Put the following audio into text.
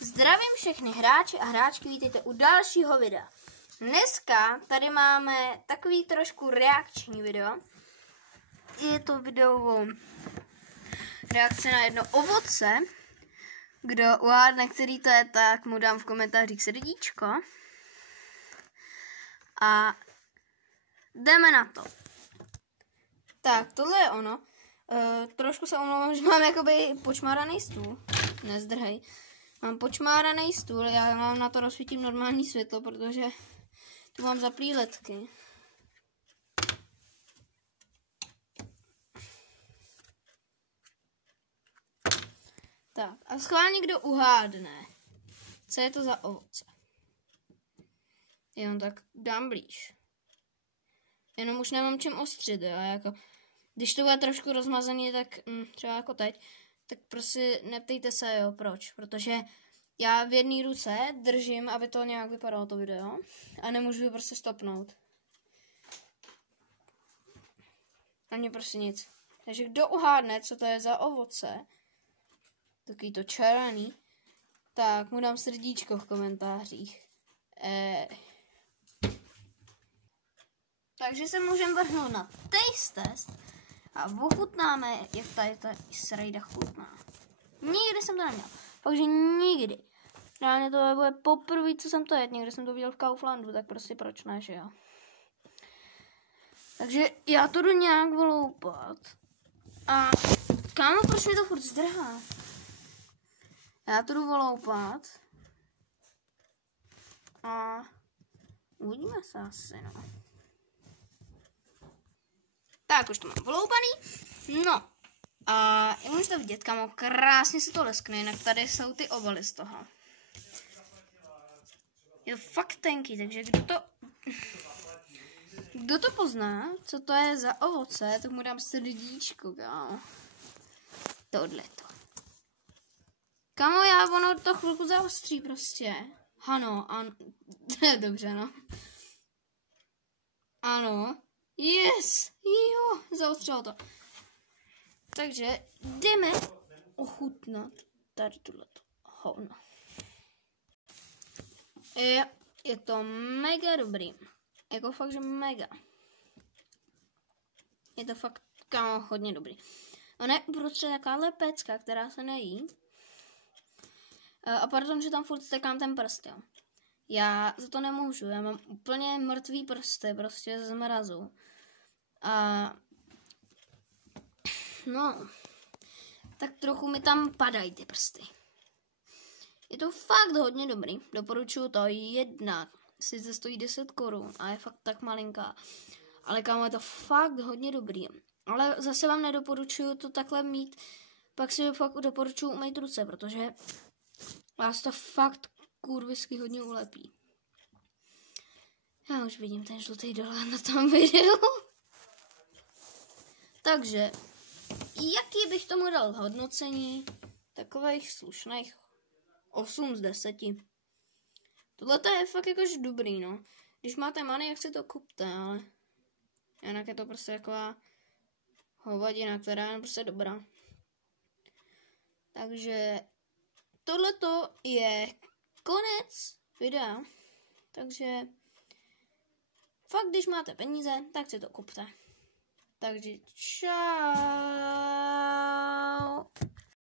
Zdravím všechny hráči a hráčky, vítejte u dalšího videa. Dneska tady máme takový trošku reakční video. Je to video reakce na jedno ovoce. Kdo uhádne, který to je, tak mu dám v komentářích srdíčko. A jdeme na to. Tak, tohle je ono. Trošku se omlouvám, že mám jakoby počmáraný stůl. Nezdrhej. Mám počmáraný stůl, já vám na to rozsvítím normální světlo, protože tu mám zaplý ledky. Tak, a schválně kdo uhádne, co je to za ovoce. Jenom tak dám blíž. Jenom už nemám čím ostřit, jo, jako, když to bude trošku rozmazaný, tak třeba jako teď, tak prostě neptejte se, jo, proč, protože já v jedné ruce držím, aby to nějak vypadalo to video a nemůžu to prostě stopnout. Ani prostě nic. Takže kdo uhádne, co to je za ovoce, takový to červený, tak mu dám srdíčko v komentářích. Takže se můžeme vrhnout na taste test a ochutnáme, jak tady ta srejda chutná. Nikdy jsem to neměl. Takže nikdy. Reálně to bude poprvé, co jsem to jedl. Někde jsem to viděl v Kauflandu, tak prostě proč ne, že jo. Takže já to jdu nějak voloupat. A kámo, proč mi to furt zdrhá? Já to jdu voloupat. A uvidíme se asi, no. Tak, už to mám voloupaný. No. A jak můžete vidět, kámo, krásně se to leskne, jinak tady jsou ty obaly z toho. Je to fakt tenký, takže kdo to pozná, co to je za ovoce, tak mu dám srdíčko, kámo. Tohleto. Kámo, ono to chvilku zaostří prostě. Ano, dobře, no. Ano. Yes, jo, zaostřilo to. Takže jdeme ochutnat tady tuhleto hovno. Je to mega dobrý. Jako fakt, že mega. Je to fakt, kámo, hodně dobrý. Ona je uprostřed takováhle pecka, která se nejí. A pardon, že tam furt stekám ten prst, jo. Já za to nemůžu, já mám úplně mrtvý prsty, prostě z mrazu. A no, tak trochu mi tam padají ty prsty. Je to fakt hodně dobrý, doporučuju to jedna. Sice stojí 10 korun a je fakt tak malinká. Ale kámo, je to fakt hodně dobrý. Ale zase vám nedoporučuju to takhle mít. Pak si fakt doporučuju umýt ruce, protože vás to fakt kurvisky hodně ulepí. Já už vidím ten žlutý dole na tom videu. Takže, jaký bych tomu dal hodnocení? Takových slušných 8 z 10. Tohle je fakt jakož dobrý, no. Když máte money, jak si to kupte, ale jinak je to prostě taková hovadina, která je prostě dobrá. Takže tohleto je konec videa. Takže fakt, když máte peníze, tak si to kupte. Takže čau.